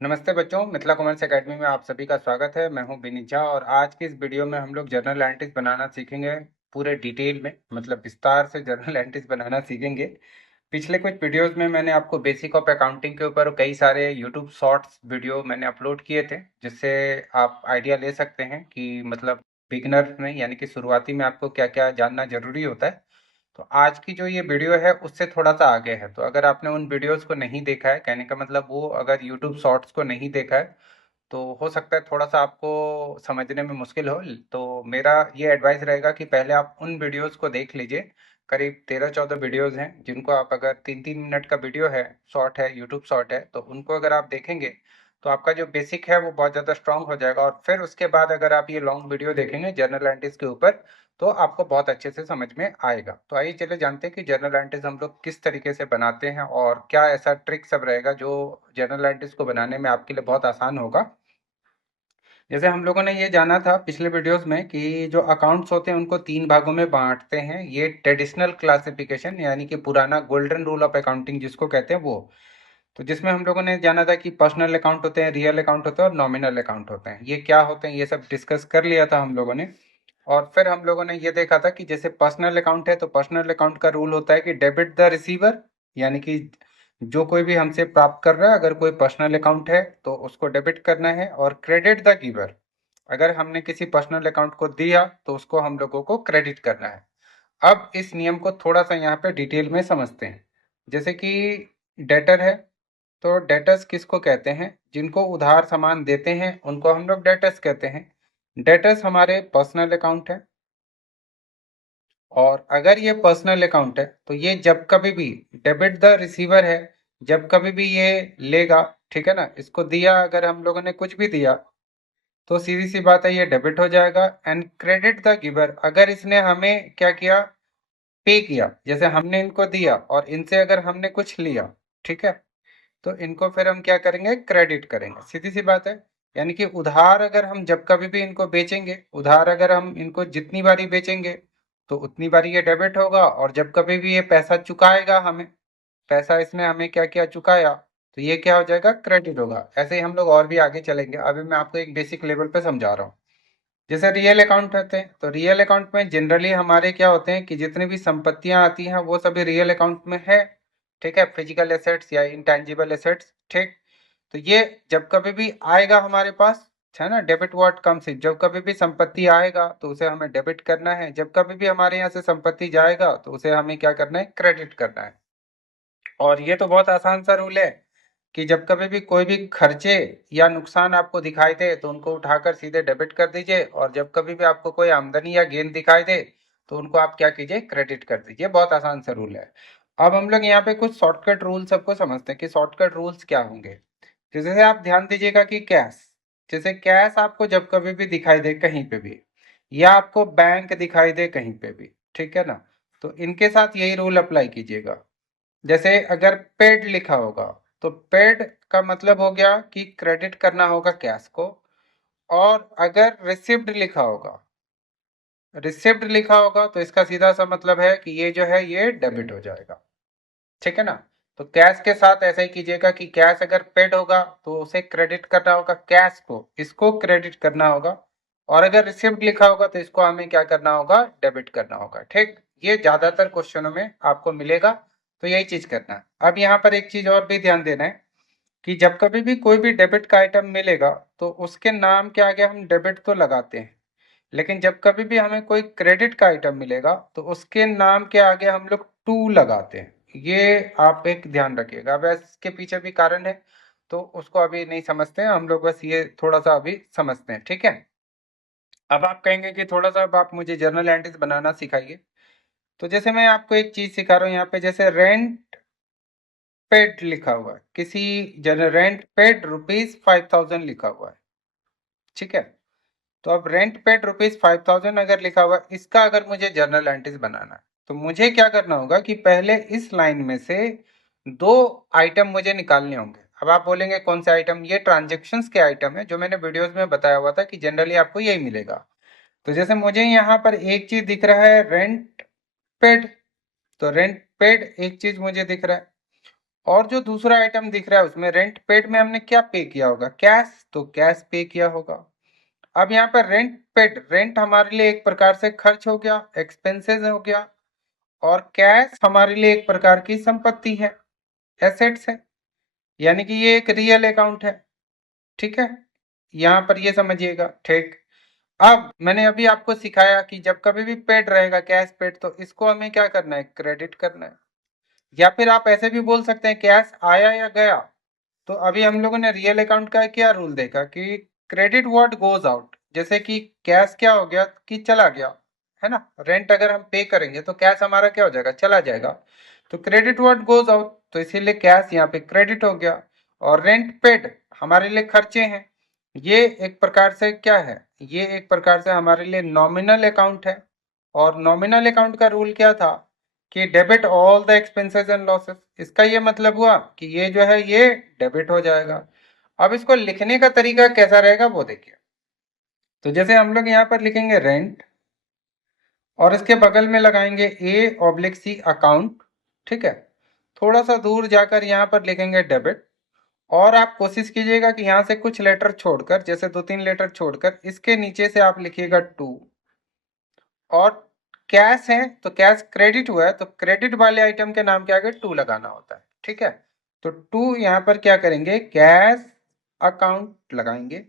नमस्ते बच्चों, Mithila commerce academy में आप सभी का स्वागत है। मैं हूं विनीत झा और आज की इस वीडियो में हम लोग जर्नल एंट्रीज बनाना सीखेंगे पूरे डिटेल में, मतलब विस्तार से जर्नल एंट्रीज बनाना सीखेंगे। पिछले कुछ वीडियोस में मैंने आपको बेसिक ऑफ अकाउंटिंग के ऊपर कई सारे यूट्यूब शॉर्ट्स वीडियो मैंने अपलोड किए थे, जिससे आप आइडिया ले सकते हैं कि मतलब बिगिनर में यानी कि शुरुआती में आपको क्या क्या जानना जरूरी होता है। तो आज की जो ये वीडियो है उससे थोड़ा सा आगे है, तो अगर आपने उन वीडियोस को नहीं देखा है, कहने का मतलब वो अगर यूट्यूब शॉर्ट्स को नहीं देखा है तो हो सकता है थोड़ा सा आपको समझने में मुश्किल हो। तो मेरा ये एडवाइस रहेगा कि पहले आप उन वीडियोस को देख लीजिए। करीब 13-14 वीडियोस हैं जिनको आप, अगर 3-3 मिनट का वीडियो है, शॉर्ट है, यूट्यूब शॉर्ट है, तो उनको अगर आप देखेंगे तो आपका जो बेसिक है वो बहुत ज़्यादा स्ट्रांग हो जाएगा। और फिर उसके बाद अगर आप ये लॉन्ग वीडियो देखेंगे जर्नल एंट्रीज के ऊपर तो आपको बहुत अच्छे से समझ में आएगा। तो आइए चले जानते हैं कि जर्नल एंट्रीज हम लोग किस तरीके से बनाते हैं और क्या ऐसा ट्रिक सब रहेगा जो जर्नल एंट्रीज को बनाने में आपके लिए बहुत आसान होगा। जैसे हम लोगों ने ये जाना था पिछले वीडियोस में कि जो अकाउंट्स होते हैं उनको 3 भागों में बांटते हैं। ये ट्रेडिशनल क्लासिफिकेशन यानी कि पुराना गोल्डन रूल ऑफ अकाउंटिंग जिसको कहते हैं वो। तो जिसमें हम लोगों ने जाना था कि पर्सनल अकाउंट होते हैं, रियल अकाउंट होते हैं और नॉमिनल अकाउंट होते हैं। ये क्या होते हैं ये सब डिस्कस कर लिया था हम लोगों ने। और फिर हम लोगों ने ये देखा था कि जैसे पर्सनल अकाउंट है तो पर्सनल अकाउंट का रूल होता है कि डेबिट द रिसीवर, यानी कि जो कोई भी हमसे प्राप्त कर रहा है अगर कोई पर्सनल अकाउंट है तो उसको डेबिट करना है, और क्रेडिट द गिवर, अगर हमने किसी पर्सनल अकाउंट को दिया तो उसको हम लोगों को क्रेडिट करना है। अब इस नियम को थोड़ा सा यहाँ पे डिटेल में समझते हैं। जैसे कि डेटर है, तो डेटर्स किसको कहते हैं? जिनको उधार सामान देते हैं उनको हम लोग डेटर्स कहते हैं। डेटर्स हमारे पर्सनल अकाउंट है, और अगर ये पर्सनल अकाउंट है तो ये जब कभी भी डेबिट द रिसीवर है, जब कभी भी ये लेगा, ठीक है ना, इसको दिया अगर हम लोगों ने कुछ भी दिया तो सीधी सी बात है ये डेबिट हो जाएगा। एंड क्रेडिट द गिवर, अगर इसने हमें क्या किया, पे किया, जैसे हमने इनको दिया और इनसे अगर हमने कुछ लिया, ठीक है, तो इनको फिर हम क्या करेंगे, क्रेडिट करेंगे। सीधी सी बात है। यानी कि उधार अगर हम जब कभी भी इनको बेचेंगे, उधार अगर हम इनको जितनी बारी बेचेंगे तो उतनी बारी ये डेबिट होगा, और जब कभी भी ये पैसा चुकाएगा हमें, पैसा इसने हमें क्या किया, चुकाया, तो ये क्या हो जाएगा, क्रेडिट होगा। ऐसे ही हम लोग और भी आगे चलेंगे, अभी मैं आपको एक बेसिक लेवल पे समझा रहा हूँ। जैसे रियल अकाउंट होते हैं तो रियल अकाउंट में जनरली हमारे क्या होते हैं कि जितनी भी संपत्तियां आती हैं वो सभी रियल अकाउंट में है, ठीक है, फिजिकल एसेट्स या इंटेंजिबल एसेट्स, ठीक। तो ये जब कभी भी आएगा हमारे पास, है ना, डेबिट व्हाट कम्स इन, जब कभी भी संपत्ति आएगा तो उसे हमें डेबिट करना है, जब कभी भी हमारे यहाँ से संपत्ति जाएगा तो उसे हमें क्या करना है, क्रेडिट करना है। और ये तो बहुत आसान सा रूल है कि जब कभी भी कोई भी खर्चे या नुकसान आपको दिखाई दे तो उनको उठाकर सीधे डेबिट कर दीजिए, और जब कभी भी आपको कोई आमदनी या गेन दिखाई दे तो उनको आप क्या कीजिए, क्रेडिट कर दीजिए। बहुत आसान सा रूल है। अब हम लोग यहाँ पे कुछ शॉर्टकट रूल सबको समझते हैं कि शॉर्टकट रूल्स क्या होंगे। तो जैसे आप ध्यान दीजिएगा कि कैश, जैसे कैश आपको जब कभी भी दिखाई दे कहीं पे भी, या आपको बैंक दिखाई दे कहीं पे भी, ठीक है ना, तो इनके साथ यही रूल अप्लाई कीजिएगा। जैसे अगर पेड लिखा होगा तो पेड का मतलब हो गया कि क्रेडिट करना होगा कैश को, और अगर रिसिप्ट लिखा होगा, रिसिप्ट लिखा होगा तो इसका सीधा सा मतलब है कि ये जो है ये डेबिट हो जाएगा, ठीक है ना। तो कैश के साथ ऐसा ही कीजिएगा कि कैश अगर पेड होगा तो उसे क्रेडिट करना होगा, कैश को, इसको क्रेडिट करना होगा, और अगर रिसिप्ट लिखा होगा तो इसको हमें क्या करना होगा, डेबिट करना होगा, ठीक। ये ज्यादातर क्वेश्चनों में आपको मिलेगा, तो यही चीज करना है। अब यहाँ पर एक चीज और भी ध्यान देना है कि जब कभी भी कोई भी डेबिट का आइटम मिलेगा तो उसके नाम के आगे हम डेबिट तो लगाते हैं, लेकिन जब कभी भी हमें कोई क्रेडिट का आइटम मिलेगा तो उसके नाम के आगे हम लोग टू लगाते हैं। ये आप एक ध्यान रखिएगा। अब इसके पीछे भी कारण है, तो उसको अभी नहीं समझते हैं हम लोग, बस ये थोड़ा सा अभी समझते हैं, ठीक है। अब आप कहेंगे कि थोड़ा सा अब आप मुझे जर्नल एंट्रीज बनाना सिखाइए। तो जैसे मैं आपको एक चीज सिखा रहा हूँ यहाँ पे, जैसे रेंट पेड लिखा हुआ है, किसी जन रेंट पेड ₹5,000 लिखा हुआ है, ठीक है। तो अब रेंट पेड ₹5,000 अगर लिखा हुआ है, इसका अगर मुझे जर्नल एंट्रीज बनाना है तो मुझे क्या करना होगा कि पहले इस लाइन में से दो आइटम मुझे निकालने होंगे। अब आप बोलेंगे कौन से आइटम, ये ट्रांजेक्शन्स के आइटम है जो मैंने वीडियोस में बताया हुआ था कि जनरली आपको यही मिलेगा। तो जैसे मुझे यहाँ पर एक चीज दिख रहा है रेंट पेड, तो रेंट पेड एक चीज मुझे दिख रहा है, और जो दूसरा आइटम दिख रहा है उसमें रेंट पेड में हमने क्या पे किया होगा, कैश, तो कैश पे किया होगा। अब यहाँ पर रेंट पेड, रेंट हमारे लिए एक प्रकार से खर्च हो गया, एक्सपेंसेस हो गया, और कैश हमारे लिए एक प्रकार की संपत्ति है, एसेट्स है, यानी कि ये एक रियल अकाउंट है। ठीक है, यहाँ पर ये समझिएगा। ठीक, अब मैंने अभी आपको सिखाया कि जब कभी भी पेड रहेगा, कैश पेड, तो इसको हमें क्या करना है, क्रेडिट करना है। या फिर आप ऐसे भी बोल सकते हैं कैश आया या गया, तो अभी हम लोगों ने रियल अकाउंट का क्या रूल देखा कि क्रेडिट व्हाट गोज आउट, जैसे कि कैश क्या हो गया कि चला गया, है ना। रेंट अगर हम पे करेंगे तो कैश हमारा क्या हो जाएगा, चला जाएगा। तो क्रेडिट व्हाट गोज आउट, तो इसीलिए कैश यहाँ पे क्रेडिट हो गया। और रेंट पेड हमारे लिए खर्चे हैं, ये एक प्रकार से क्या है, ये एक प्रकार से हमारे लिए नॉमिनल अकाउंट है। और नॉमिनल अकाउंट का रूल क्या था कि debit all the expenses and losses. इसका ये मतलब हुआ कि ये जो है ये डेबिट हो जाएगा। अब इसको लिखने का तरीका कैसा रहेगा वो देखिए। तो जैसे हम लोग यहाँ पर लिखेंगे रेंट, और इसके बगल में लगाएंगे A/C अकाउंट। ठीक है, थोड़ा सा दूर जाकर यहाँ पर लिखेंगे डेबिट। और आप कोशिश कीजिएगा कि यहाँ से कुछ लेटर छोड़कर, जैसे 2-3 लेटर छोड़कर, इसके नीचे से आप लिखिएगा 2। और कैश है तो कैश क्रेडिट हुआ है, तो क्रेडिट वाले आइटम के नाम के आगे 2 लगाना होता है। ठीक है, तो 2 यहाँ पर क्या करेंगे, कैश अकाउंट लगाएंगे।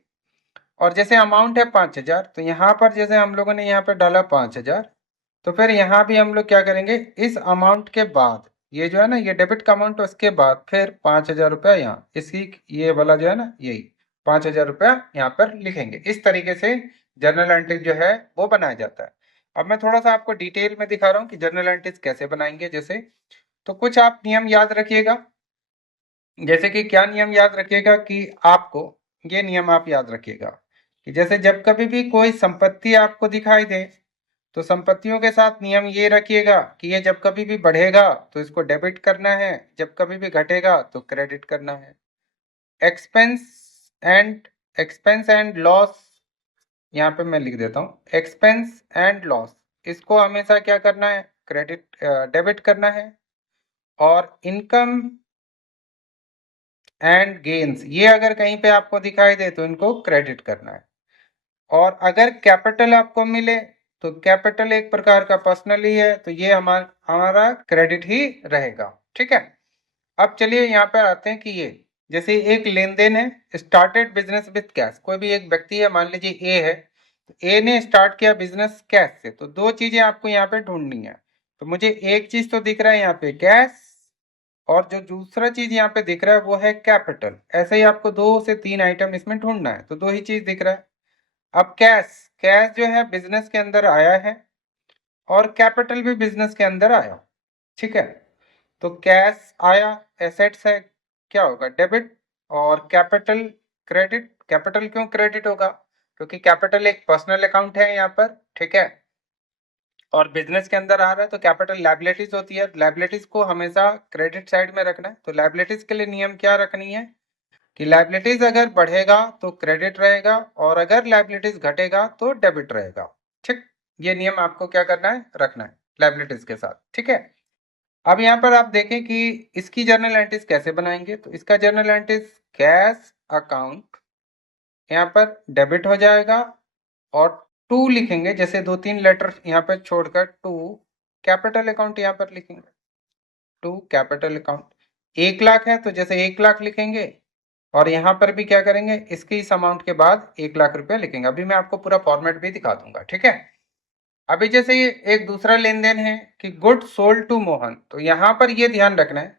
और जैसे अमाउंट है 5,000, तो यहाँ पर जैसे हम लोगों ने यहाँ पर डाला 5,000, तो फिर यहाँ भी हम लोग क्या करेंगे, इस अमाउंट के बाद ये जो है ना, ये डेबिट का अमाउंट, उसके बाद फिर 5,000 रुपया यहाँ, इसकी ये वाला जो है ना, यही 5,000 रुपया यहाँ पर लिखेंगे। इस तरीके से जर्नल एंट्री जो है वो बनाया जाता है। अब मैं थोड़ा सा आपको डिटेल में दिखा रहा हूँ कि जर्नल एंट्रीज कैसे बनाएंगे। जैसे तो कुछ आप नियम याद रखिएगा। जैसे कि क्या नियम याद रखिएगा कि आपको, ये नियम आप याद रखिएगा कि जैसे जब कभी भी कोई संपत्ति आपको दिखाई दे, तो संपत्तियों के साथ नियम ये रखिएगा कि ये जब कभी भी बढ़ेगा तो इसको डेबिट करना है, जब कभी भी घटेगा तो क्रेडिट करना है। Expense and expense and loss, यहाँ पे मैं लिख देता हूँ एक्सपेंस एंड लॉस, इसको हमेशा क्या करना है, क्रेडिट डेबिट करना है। और इनकम एंड गेन्स, ये अगर कहीं पे आपको दिखाई दे तो इनको क्रेडिट करना है। और अगर कैपिटल आपको मिले तो कैपिटल एक प्रकार का पर्सनल ही है, तो ये हमारा क्रेडिट ही रहेगा। ठीक है, अब चलिए यहाँ पर आते हैं कि ये जैसे एक लेन देन है, स्टार्टेड बिजनेस विथ कैश, कोई भी एक व्यक्ति है, मान लीजिए ए है, तो ए ने स्टार्ट किया बिजनेस कैश से, तो दो चीजें आपको यहाँ पे ढूंढनी है। तो मुझे एक चीज तो दिख रहा है यहाँ पे कैश, और जो दूसरा चीज यहाँ पे दिख रहा है वो है कैपिटल। ऐसे ही आपको 2 से 3 आइटम इसमें ढूंढना है, तो दो ही चीज दिख रहा है। अब कैश, कैश जो है बिजनेस के अंदर आया है, और कैपिटल भी बिजनेस के अंदर आया। ठीक है, तो कैश आया, एसेट्स है, क्या होगा, डेबिट। और कैपिटल क्रेडिट। कैपिटल क्यों क्रेडिट होगा, क्योंकि कैपिटल एक पर्सनल अकाउंट है यहाँ पर। ठीक है, और बिजनेस के अंदर आ रहा है, तो कैपिटल लायबिलिटीज होती है, लायबिलिटीज को हमेशा क्रेडिट साइड में रखना है। तो लायबिलिटीज के लिए नियम क्या रखनी है कि लायबिलिटीज अगर बढ़ेगा तो क्रेडिट रहेगा, और अगर लायबिलिटीज घटेगा तो डेबिट रहेगा। ठीक, ये नियम आपको क्या करना है, रखना है लायबिलिटीज के साथ। ठीक है, अब यहाँ पर आप देखें कि इसकी जर्नल एंट्रीज कैसे बनाएंगे। तो इसका जर्नल एंट्रीज कैश अकाउंट यहाँ पर डेबिट हो जाएगा, और 2 लिखेंगे, जैसे 2-3 लेटर यहाँ पर छोड़कर 2, कैपिटल अकाउंट यहाँ पर लिखेंगे, 2 कैपिटल अकाउंट। 1 लाख है तो जैसे 1 लाख लिखेंगे, और यहाँ पर भी क्या करेंगे, इसके इस अमाउंट के बाद 1 लाख रुपया लिखेंगे। अभी मैं आपको पूरा फॉर्मेट भी दिखा दूंगा। ठीक है, अभी जैसे ये एक दूसरा लेन देन है कि गुड सोल्ड टू मोहन, तो यहाँ पर ये ध्यान रखना है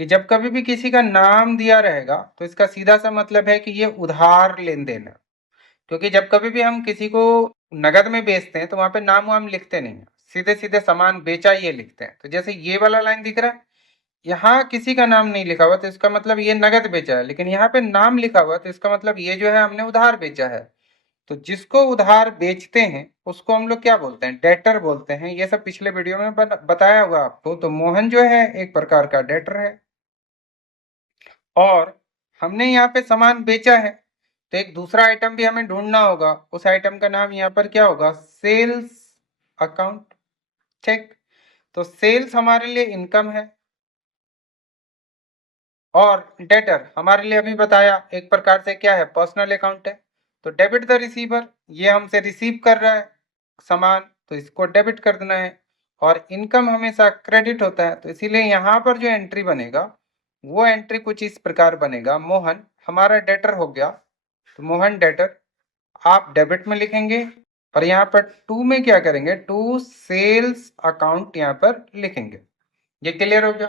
कि जब कभी भी किसी का नाम दिया रहेगा तो इसका सीधा सा मतलब है कि ये उधार लेन देन है। क्योंकि जब कभी भी हम किसी को नगद में बेचते हैं तो वहां पे नाम वाम लिखते नहीं है, सीधे सीधे सामान बेचा ये लिखते हैं। तो जैसे ये वाला लाइन दिख रहा है, यहाँ किसी का नाम नहीं लिखा हुआ, तो इसका मतलब ये नगद बेचा है। लेकिन यहाँ पे नाम लिखा हुआ, तो इसका मतलब ये जो है हमने उधार बेचा है। तो जिसको उधार बेचते हैं उसको हम लोग क्या बोलते हैं, डेटर बोलते हैं। ये सब पिछले वीडियो में बताया हुआ आपको। तो मोहन जो है एक प्रकार का डेटर है, और हमने यहाँ पे सामान बेचा है, तो एक दूसरा आइटम भी हमें ढूंढना होगा। उस आइटम का नाम यहाँ पर क्या होगा, सेल्स अकाउंट। ठीक, तो सेल्स हमारे लिए इनकम है, और डेटर हमारे लिए अभी बताया एक प्रकार से क्या है, पर्सनल अकाउंट है। तो डेबिट द रिसीवर, ये हमसे रिसीव कर रहा है सामान, तो इसको डेबिट कर देना है। और इनकम हमेशा क्रेडिट होता है, तो इसीलिए यहाँ पर जो एंट्री बनेगा वो एंट्री कुछ इस प्रकार बनेगा। मोहन हमारा डेटर हो गया, तो मोहन डेटर आप डेबिट में लिखेंगे, और यहाँ पर टू में क्या करेंगे, टू सेल्स अकाउंट यहाँ पर लिखेंगे। ये क्लियर हो गया।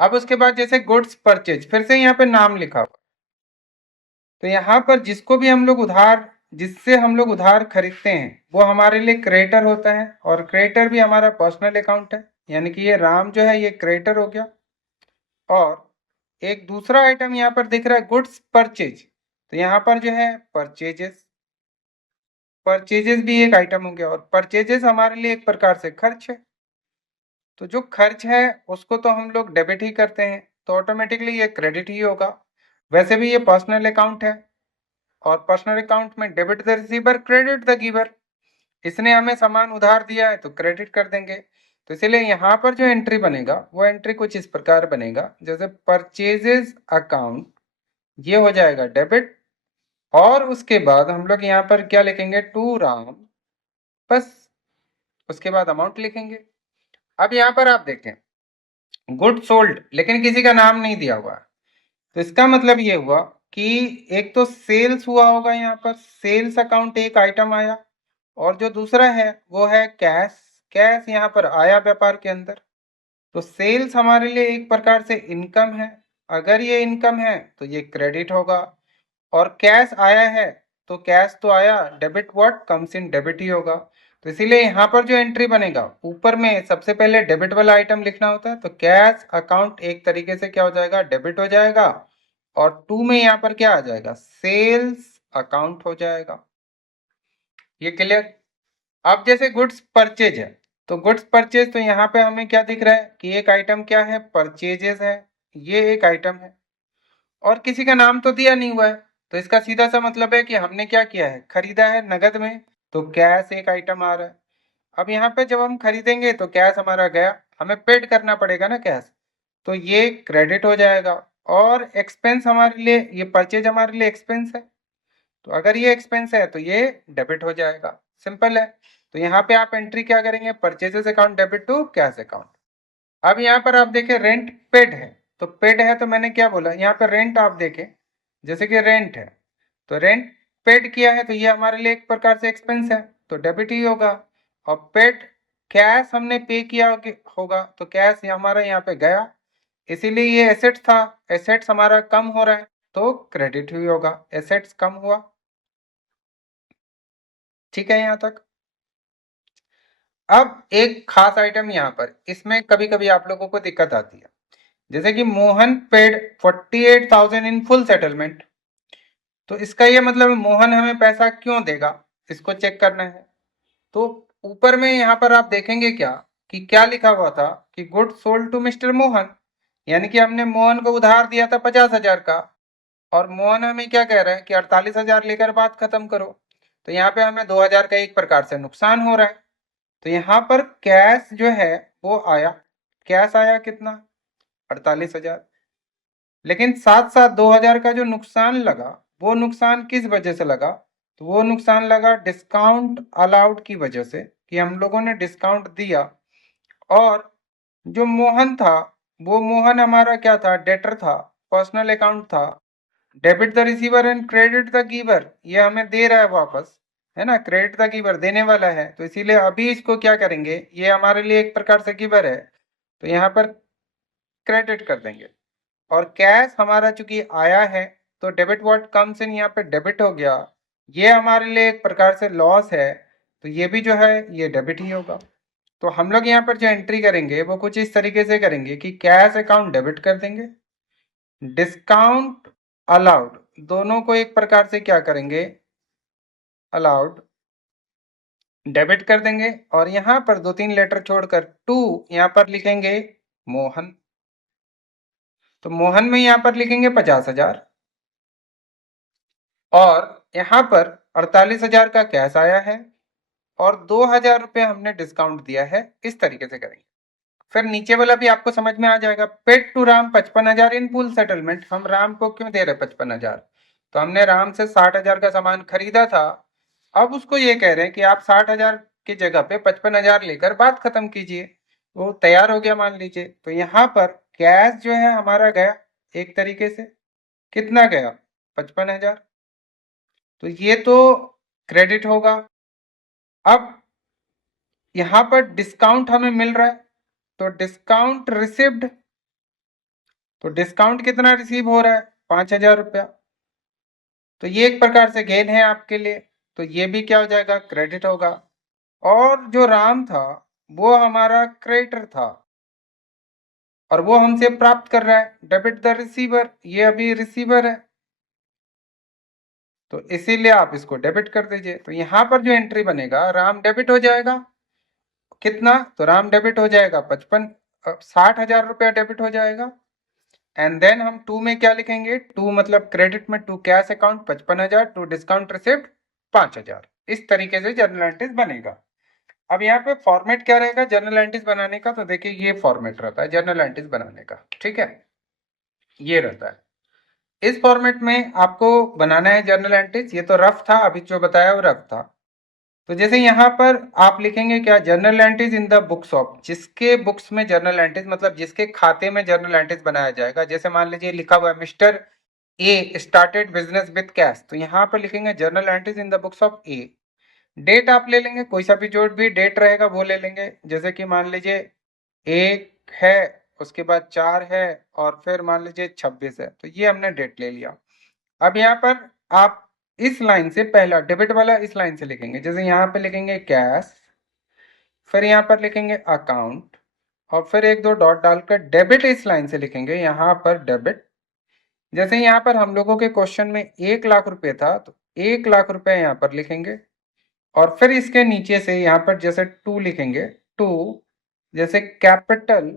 अब उसके बाद जैसे गुड्स परचेज, फिर से यहाँ पे नाम लिखा हुआ, तो यहाँ पर जिसको भी हम लोग उधार, जिससे हम लोग उधार खरीदते हैं वो हमारे लिए क्रेडिटर होता है, और क्रेडिटर भी हमारा पर्सनल अकाउंट है, यानी कि ये राम जो है ये क्रेडिटर हो गया। और एक दूसरा आइटम यहाँ पर दिख रहा है गुड्स परचेज, तो यहाँ पर जो है परचेजेस, परचेजेस भी एक आइटम हो गया, और परचेजेस हमारे लिए एक प्रकार से खर्च है। तो जो खर्च है उसको तो हम लोग डेबिट ही करते हैं, तो ऑटोमेटिकली ये क्रेडिट ही होगा। वैसे भी ये पर्सनल अकाउंट है, और पर्सनल अकाउंट में debit the receiver credit the giver, इसने हमें सामान उधार दिया है तो क्रेडिट कर देंगे। तो इसलिए यहाँ पर जो एंट्री बनेगा वो एंट्री कुछ इस प्रकार बनेगा, जैसे परचेजेस अकाउंट ये हो जाएगा डेबिट, और उसके बाद हम लोग यहाँ पर क्या लिखेंगे, टू राम, बस उसके बाद अमाउंट लिखेंगे। अब यहाँ पर आप देखें गुड सोल्ड, लेकिन किसी का नाम नहीं दिया हुआ है, तो इसका मतलब ये हुआ कि एक तो सेल्स हुआ होगा, यहाँ पर सेल्स अकाउंट एक आइटम आया, और जो दूसरा है वो है कैश, कैश यहाँ पर आया व्यापार के अंदर। तो सेल्स हमारे लिए एक प्रकार से इनकम है, अगर ये इनकम है तो ये क्रेडिट होगा, और कैश आया है तो कैश तो आया, debit what comes in debit ही होगा। तो इसीलिए यहाँ पर जो एंट्री बनेगा ऊपर में सबसे पहले डेबिट वाला आइटम लिखना होता है, तो कैश अकाउंट एक तरीके से क्या हो जाएगा, डेबिट हो जाएगा, और टू में यहाँ पर क्या आ जाएगा, सेल्स अकाउंट हो जाएगा। ये क्लियर। अब जैसे गुड्स परचेज है, तो गुड्स परचेज, तो यहाँ पे हमें क्या दिख रहा है कि एक आइटम क्या है, परचेजेस है, ये एक आइटम है, और किसी का नाम तो दिया नहीं हुआ है, तो इसका सीधा सा मतलब है कि हमने क्या किया है, खरीदा है नगद में, तो कैश एक आइटम आ रहा है। अब यहाँ पे जब हम खरीदेंगे तो कैश हमारा गया, हमें पेड करना पड़ेगा ना कैश, तो ये क्रेडिट हो जाएगा। और एक्सपेंस हमारे लिए, ये परचेज हमारे लिए एक्सपेंस है, तो अगर ये एक्सपेंस है तो ये डेबिट हो जाएगा, सिंपल है। तो यहाँ पे आप एंट्री क्या करेंगे, purchases account debit to cash account. अब यहाँ पर आप देखें रेंट पेड है, तो पेड है तो मैंने क्या बोला, यहाँ पर रेंट आप देखें, जैसे कि रेंट है, तो रेंट पेड किया है तो ये हमारे लिए एक प्रकार से एक्सपेंस है, तो डेबिट ही होगा। और पेड कैश हमने पे किया होगा, तो कैश हमारा यहाँ पे गया, इसीलिए ये एसेट था, एसेट्स हमारा कम हो रहा है, तो क्रेडिट ही होगा, एसेट्स कम हुआ। ठीक है यहाँ तक। अब एक खास आइटम यहाँ पर, इसमें कभी कभी आप लोगों को दिक्कत आती है, जैसे कि मोहन पेड 48,000 इन फुल सेटलमेंट, तो इसका ये मतलब मोहन हमें पैसा क्यों देगा, इसको चेक करना है। तो ऊपर में यहाँ पर आप देखेंगे क्या कि क्या लिखा हुआ था कि good sold to mister Mohan, यानी कि हमने मोहन को उधार दिया था 50,000 का, और मोहन हमें क्या कह रहा है कि 48,000 लेकर बात खत्म करो, तो यहाँ पे हमें 2,000 का एक प्रकार से नुकसान हो रहा है। तो यहाँ पर कैश जो है वो आया, कैश आया कितना, 48,000, लेकिन साथ साथ 2,000 का जो नुकसान लगा, वो नुकसान किस वजह से लगा, तो वो नुकसान लगा डिस्काउंट अलाउड की वजह से, कि हम लोगों ने डिस्काउंट दिया। और जो मोहन था, वो मोहन हमारा क्या था, डेटर था, पर्सनल अकाउंट था, debit the receiver and credit the giver, ये हमें दे रहा है वापस, है ना, क्रेडिट द गिवर देने वाला है, तो इसीलिए अभी इसको क्या करेंगे, ये हमारे लिए एक प्रकार से गिवर है, तो यहाँ पर क्रेडिट कर देंगे। और कैश हमारा चूंकि आया है, तो डेबिट व्हाट कम्स इन यहाँ पे डेबिट हो गया, ये हमारे लिए एक प्रकार से लॉस है, तो ये भी जो है ये डेबिट ही होगा। तो हम लोग यहाँ पर जो एंट्री करेंगे वो कुछ इस तरीके से करेंगे कि कैश अकाउंट डेबिट कर देंगे, डिस्काउंट अलाउड दोनों को एक प्रकार से क्या करेंगे, अलाउड डेबिट कर देंगे, और यहाँ पर दो तीन लेटर छोड़कर टू यहाँ पर लिखेंगे मोहन, तो मोहन में यहाँ पर लिखेंगे 50,000, और यहाँ पर 48,000 का कैश आया है, और 2,000 रुपये हमने डिस्काउंट दिया है, इस तरीके से करेंगे। फिर नीचे वाला भी आपको समझ में आ जाएगा। Paid to Ram 55,000 in full settlement. हम राम को क्यों दे रहे 55,000? तो हमने राम से 60,000 का सामान खरीदा था। अब उसको ये कह रहे हैं कि आप 60,000 की जगह पे 55,000 लेकर बात खत्म कीजिए। वो तैयार हो गया मान लीजिए। तो यहाँ पर कैश जो है हमारा गया एक तरीके से। कितना गया? 55,000। तो ये तो क्रेडिट होगा। अब यहाँ पर डिस्काउंट हमें मिल रहा है, तो डिस्काउंट रिसिव्ड। तो डिस्काउंट कितना रिसीव हो रहा है? 5,000 रुपया। तो ये एक प्रकार से गेन है आपके लिए। तो ये भी क्या हो जाएगा? क्रेडिट होगा। और जो राम था वो हमारा क्रेडिटर था, और वो हमसे प्राप्त कर रहा है डेबिट द रिसीवर। ये अभी रिसीवर है, तो इसीलिए आप इसको डेबिट कर दीजिए। तो यहां पर जो एंट्री बनेगा, राम डेबिट हो जाएगा। कितना? तो राम डेबिट हो जाएगा 60,000 रुपया डेबिट हो जाएगा। एंड देन हम टू में क्या लिखेंगे? टू मतलब क्रेडिट में to cash account 55,000, to discount receipt 5,000। इस तरीके से जर्नल एंट्रीज बनेगा। अब यहाँ पे फॉर्मेट क्या रहेगा जर्नल एंट्रीज बनाने का? तो देखिए ये फॉर्मेट रहता है जर्नल एंट्रीज बनाने का, ठीक है, ये रहता है। इस फॉर्मेट में आपको बनाना है जर्नल एंट्रीज। ये तो रफ था, अभी जो बताया वो रफ था। तो जैसे यहाँ पर आप लिखेंगे क्या? Journal entries in the books of, जिसके बुक्स में जर्नल एंट्रीज मतलब जिसके खाते में जर्नल एंट्रीज बनाया जाएगा। जैसे मान लीजिए लिखा हुआ है mister A started business with cash, तो यहाँ पर लिखेंगे journal entries in the books of A. Date आप ले लेंगे, कोई सा भी जो भी डेट रहेगा वो ले लेंगे। जैसे कि मान लीजिए एक है, उसके बाद 4 है, और फिर मान लीजिए 26 है, तो ये हमने डेट ले लिया। अब यहाँ पर आप इस लाइन से पहला डेबिट वाला इस लाइन से लिखेंगे। जैसे यहाँ पे लिखेंगे कैश, फिर यहाँ पर लिखेंगे अकाउंट, और फिर एक दो डॉट डालकर डेबिट इस लाइन से लिखेंगे, यहाँ पर डेबिट। जैसे यहाँ पर हम लोगों के क्वेश्चन में 1,00,000 रुपए था, तो 1,00,000 रुपए यहाँ पर लिखेंगे। और फिर इसके नीचे से यहाँ पर जैसे टू लिखेंगे, टू जैसे कैपिटल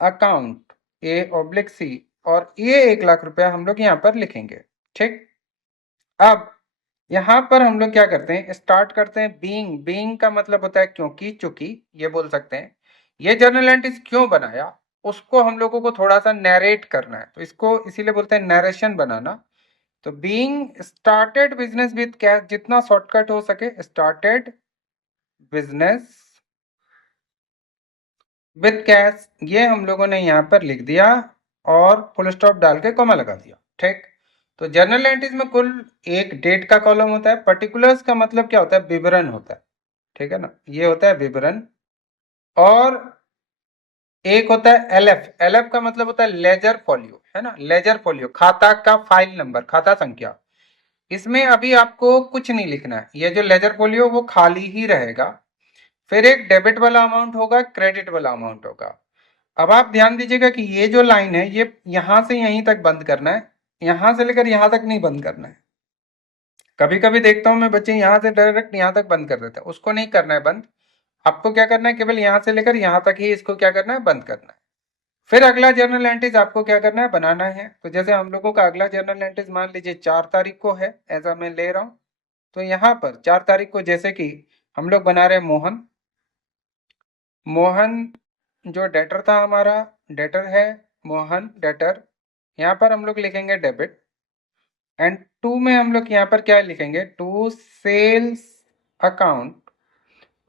अकाउंट A/C, और ये 1,00,000 रुपया हम लोग यहाँ पर लिखेंगे। ठीक। अब यहाँ पर हम लोग क्या करते हैं? स्टार्ट करते हैं बीइंग। बीइंग का मतलब होता है क्योंकि, चूंकि, ये बोल सकते हैं। ये जर्नल एंट्रीज क्यों बनाया उसको हम लोगों को थोड़ा सा नैरेट करना है, तो इसको इसीलिए बोलते हैं नरेशन बनाना। तो being started business with cash, जितना शॉर्टकट हो सके, स्टार्टेड बिजनेस विद कैश, ये हम लोगों ने यहाँ पर लिख दिया और फुल स्टॉप डाल के कॉमा लगा दिया। ठीक। तो जर्नल एंट्रीज में कुल एक डेट का कॉलम होता है। पर्टिकुलर्स का मतलब क्या होता है? विवरण होता है, ठीक है ना, ये होता है विवरण। और एक होता है एलएफ। एलएफ का मतलब होता है लेजर फोलियो, है ना, लेजर फोलियो, खाता का फाइल नंबर, खाता संख्या। इसमें अभी आपको कुछ नहीं लिखना है, ये जो लेजर फोलियो वो खाली ही रहेगा। फिर एक डेबिट वाला अमाउंट होगा, क्रेडिट वाला अमाउंट होगा। अब आप ध्यान दीजिएगा कि ये जो लाइन है ये यहां से यहीं तक बंद करना है, यहां से लेकर यहां तक नहीं बंद करना है। कभी कभी देखता हूं मैं बच्चे यहां से डायरेक्ट यहां तक बंद कर देते हैं, उसको नहीं करना है बंद। आपको क्या करना है? केवल यहां से लेकर यहां तक ही इसको क्या करना है? बंद करना है। फिर अगला जर्नल एंट्रीज आपको क्या करना है? बनाना है। तो जैसे हम लोगों का अगला जर्नल एंट्रीज मान लीजिए 4 तारीख को है, ऐसा मैं ले रहा हूं। तो यहाँ पर 4 तारीख को जैसे कि हम लोग बना रहे हैं मोहन। मोहन जो डेटर था हमारा, डेटर है मोहन डेटर, यहाँ पर हम लोग लिखेंगे डेबिट। एंड टू में हम लोग यहाँ पर क्या लिखेंगे? To sales account.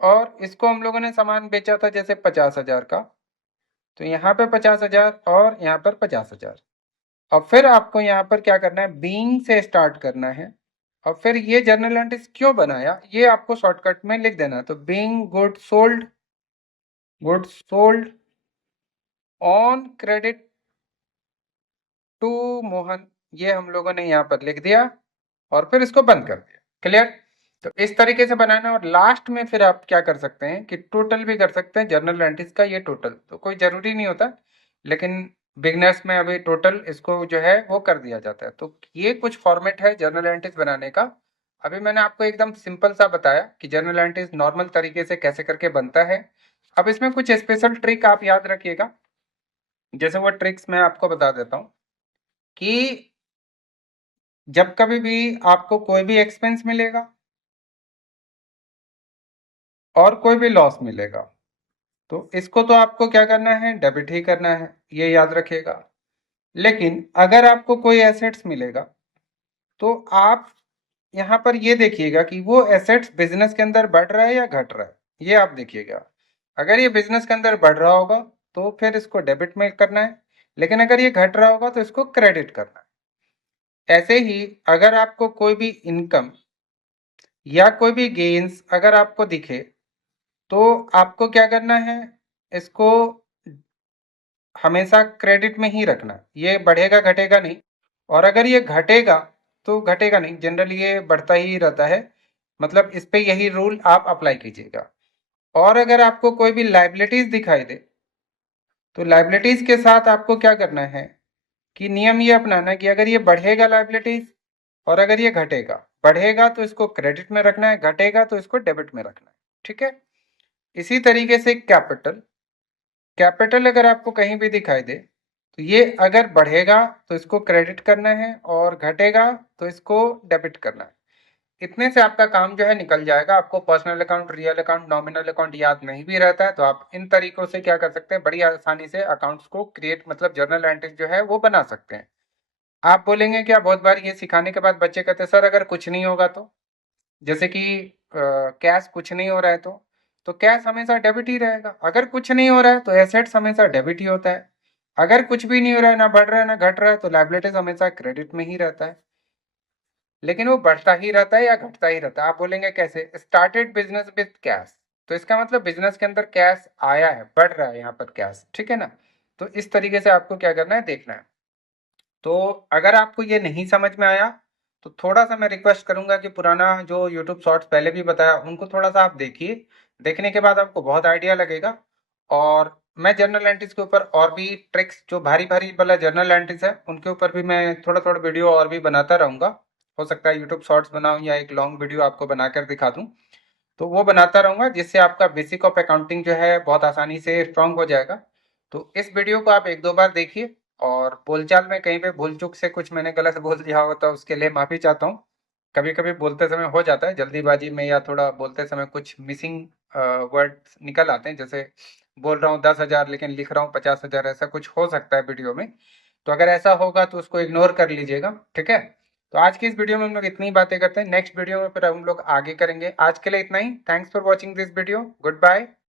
और इसको हम लोगों ने सामान बेचा था जैसे 50,000 का, तो यहाँ पे 50,000 और यहाँ पर 50,000। और फिर आपको यहाँ पर क्या करना है? बीइंग से स्टार्ट करना है। और फिर ये जर्नल एंट्रीज क्यों बनाया ये आपको शॉर्टकट में लिख देना है। तो being good sold, good sold on credit to Mohan, ये हम लोगों ने यहाँ पर लिख दिया और फिर इसको बंद कर दिया। क्लियर? तो इस तरीके से बनाना है। और लास्ट में फिर आप क्या कर सकते हैं कि टोटल भी कर सकते हैं जर्नल एंट्रीज का। ये टोटल तो कोई जरूरी नहीं होता, लेकिन बिगनर्स में अभी टोटल इसको जो है वो कर दिया जाता है। तो ये कुछ फॉर्मेट है जर्नल एंट्रीज बनाने का। अभी मैंने आपको एकदम सिंपल सा बताया कि जर्नल एंट्रीज नॉर्मल तरीके से कैसे करके बनता है। अब इसमें कुछ स्पेशल ट्रिक आप याद रखिएगा। जैसे वो ट्रिक्स मैं आपको बता देता हूँ कि जब कभी भी आपको कोई भी एक्सपेंस मिलेगा और कोई भी लॉस मिलेगा, तो इसको तो आपको क्या करना है, डेबिट ही करना है, ये याद रखिएगा। लेकिन अगर आपको कोई एसेट्स मिलेगा तो आप यहाँ पर ये देखिएगा कि वो एसेट्स बिजनेस के अंदर बढ़ रहा है या घट रहा है, ये आप देखिएगा। अगर ये बिजनेस के अंदर बढ़ रहा होगा तो फिर इसको डेबिट में करना है, लेकिन अगर ये घट रहा होगा तो इसको क्रेडिट करना है। ऐसे ही अगर आपको कोई भी इनकम या कोई भी गेन्स अगर आपको दिखे तो आपको क्या करना है, इसको हमेशा क्रेडिट में ही रखना है। ये बढ़ेगा घटेगा नहीं, और अगर ये घटेगा तो घटेगा नहीं, जनरली ये बढ़ता ही रहता है। मतलब इस पे यही रूल आप अप्लाई कीजिएगा। और अगर आपको कोई भी लाइबिलिटीज दिखाई दे तो लाइबिलिटीज के साथ आपको क्या करना है कि नियम ये अपनाना है कि अगर ये बढ़ेगा लाइबिलिटीज और अगर ये घटेगा, बढ़ेगा तो इसको क्रेडिट में रखना है, घटेगा तो इसको डेबिट में रखना है। ठीक है। इसी तरीके से कैपिटल, कैपिटल अगर आपको कहीं भी दिखाई दे तो ये अगर बढ़ेगा तो इसको क्रेडिट करना है और घटेगा तो इसको डेबिट करना है। इतने से आपका काम जो है निकल जाएगा। आपको personal account, real account, nominal account याद नहीं भी रहता है तो आप इन तरीकों से क्या कर सकते हैं, बड़ी आसानी से अकाउंट्स को क्रिएट, मतलब जर्नल एंट्रीज जो है वो बना सकते हैं। आप बोलेंगे क्या, बहुत बार ये सिखाने के बाद बच्चे कहते हैं सर अगर कुछ नहीं होगा तो, जैसे कि कैश कुछ नहीं हो रहा है तो कैश हमेशा डेबिट ही रहेगा। अगर कुछ नहीं हो रहा है तो एसेट्स हमेशा डेबिट ही होता है। अगर कुछ भी नहीं हो रहा है, ना बढ़ रहा है ना घट रहा है, तो लाइबिलिटीज हमेशा क्रेडिट में ही रहता है। लेकिन वो बढ़ता ही रहता है या घटता ही रहता है। आप बोलेंगे कैसे, स्टार्टेड बिजनेस विद कैश, तो इसका मतलब बिजनेस के अंदर कैश आया है, बढ़ रहा है यहाँ पर कैश। ठीक है ना। तो इस तरीके से आपको क्या करना है, देखना है। तो अगर आपको ये नहीं समझ में आया तो थोड़ा सा मैं रिक्वेस्ट करूंगा कि पुराना जो यूट्यूब शॉर्ट्स पहले भी बताया उनको थोड़ा सा आप देखिए। देखने के बाद आपको बहुत आइडिया लगेगा। और मैं जर्नल एंट्रीज के ऊपर और भी ट्रिक्स, जो भारी भारी वाला जर्नल एंट्रीज है उनके ऊपर भी मैं थोड़ा थोड़ा वीडियो और भी बनाता रहूंगा। हो सकता है यूट्यूब शॉर्ट्स बनाऊं या एक लॉन्ग वीडियो आपको बनाकर दिखा दूं, तो वो बनाता रहूंगा जिससे आपका बेसिक ऑफ अकाउंटिंग जो है बहुत आसानी से स्ट्रांग हो जाएगा। तो इस वीडियो को आप एक दो बार देखिए, और बोलचाल में कहीं पे भूल चूक से कुछ मैंने गलत बोल दिया हो तो उसके लिए माफ़ी चाहता हूँ। कभी कभी बोलते समय हो जाता है जल्दीबाजी में, या थोड़ा बोलते समय कुछ मिसिंग वर्ड्स निकल आते हैं, जैसे बोल रहा हूँ 10,000 लेकिन लिख रहा हूँ 50,000, ऐसा कुछ हो सकता है वीडियो में। तो अगर ऐसा होगा तो उसको इग्नोर कर लीजिएगा। ठीक है। तो आज की इस वीडियो में हम लोग इतनी बातें करते हैं, नेक्स्ट वीडियो में फिर हम लोग आगे करेंगे। आज के लिए इतना ही। Thanks for watching this video. Good bye.